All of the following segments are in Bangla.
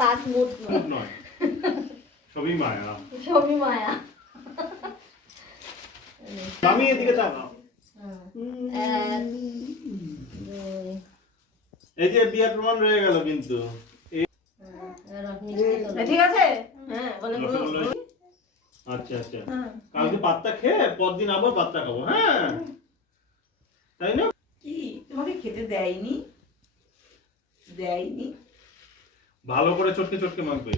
পাঁচ মুঠ নয়, সবই মায়া। সবই মায়া। আমি এদিকে তাকাও। এক, দুই, এই যে বিয়ের প্রমাণ রয়ে গেল কিন্তু। ঠিক আছে, হ্যাঁ বলে আচ্ছা আচ্ছা, কালকে পাত্তা খেয়ে পরদিন আবার পাত্তা খাবো, হ্যাঁ তাই না? কি তোমাকে খেতে দেয়নি? দেয়নি ভালো করে চটকে চটকে মাখবে।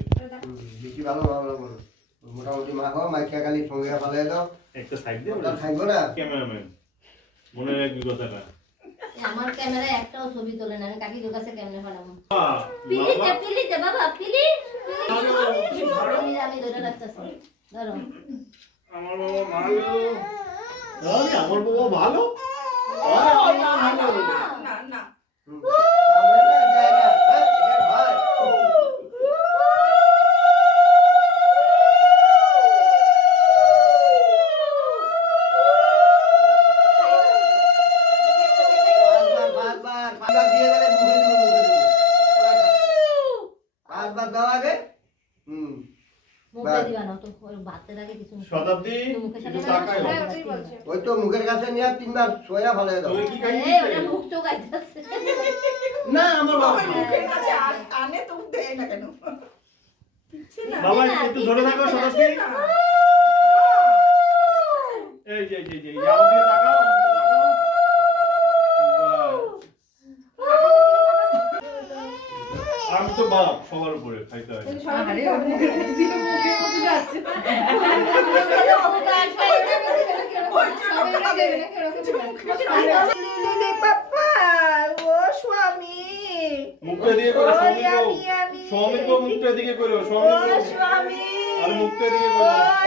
বেশি ভালো করো, মোটামুটি মাখো, মাইকা খালি সঙ্গে ফালাই দাও। একটা সাইড দিয়ে ওটা থাকবো না। ক্যামেরাম্যান মনে রাখবি কথাটা। আমার ক্যামেরায় একটাও ছবি তোলে না, আমি কাকির কাছে কেমনে পাঠাবো? বাবা, প্লিজ দে বাবা, প্লিজ। আমি ধরে রাখতেছি, ধরো। আমার বাবা ভালো। আরে আমার বাবা ভালো। আরে আমার বাবা ভালো। না না সামনে না, যায় না। হ্যাঁ, এটা ভাই। পাঁচবার দিয়ে গেলে মুখে দিব, মুখে দিব। পাঁচবার দাও আগে। মুখে দিবা না তো, ওই ভাতের আগে কিছু শতাব্দী একটু তাকায়। ওই তো মুখের কাছে নিয়ে তিনবার সোয়া ফালাই দাও। তুই কি খাইছিস? এই ওটা মুখ চোকাইতেছে। না আমার বাবা। বাবা মুখের কাছে আনে তো দেয় না কেন? বাবা একটু ধরে থাকো শতাব্দী। এই যে এই যে আমার দিকে তাকাও, আমার দিকে তাকাও। বাহ। আমি তো বাপ, সবার উপরে খাইতে হয়। আরে ওর মুখের কাছে দিলে মুখের মধ্যে যাচ্ছে। লিলি পাপা, ও স্বামী, মুখটা দিয়ে করো, স্বামী গো। আমি স্বামী গো, মুখটা দিকে করো, ও স্বামী গো। স্বামী, আরে মুখটা দিয়ে ও করো।